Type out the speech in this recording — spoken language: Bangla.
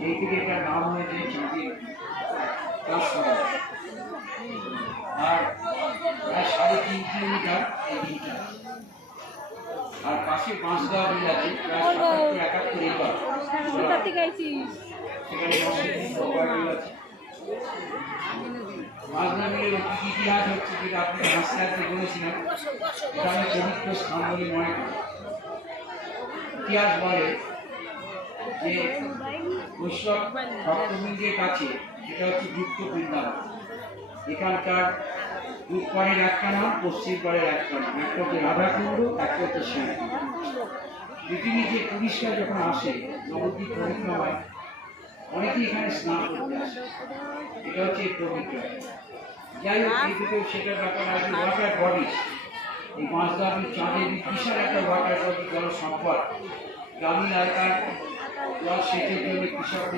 সেই থেকে এটার নাম হয়েছে চাঁদের চাষ করা। আর প্রায় 3.5 কিলোমিটার এই দিকটা। আর পাশে বাঁশগাঁও বিল আছে প্রায় 77-71 একর। সেখানে বাঁশগাঁও বিলের ইতিহাস হচ্ছে, যেটা আপনি হাসতে হাসতে বলেছিলেন, এটা আমি পবিত্র স্থান বলে মনে করি। ইতিহাস বলে যে বৈষ্ণব ভক্তবৃন্দের কাছে এটা হচ্ছে যুক্ত বৃন্দাবন। এখানকার পূর্ব পাড়ের একটা নাম, পশ্চিম পাড়ের একটা নাম, একটা হচ্ছে রাধাকুণ্ড, একটা হচ্ছে শ্যামকুণ্ড। পৃথিবীর যে টুরিস্টরা যখন আসে নবদ্বীপ পরিক্রমায়, অনেকেই এখানে স্নান করতে আসে। এটা হচ্ছে এই পবিত্র। যাই হোক, এই দুটো সেটার ব্যাপার আছে। ওয়াটার বডি, এই বাঁশগাঁও চাঁদের বিশাল একটা ওয়াটার বডি, জল সম্পদ। গ্রামীণ এলাকার জল সেচের জন্য কৃষকদের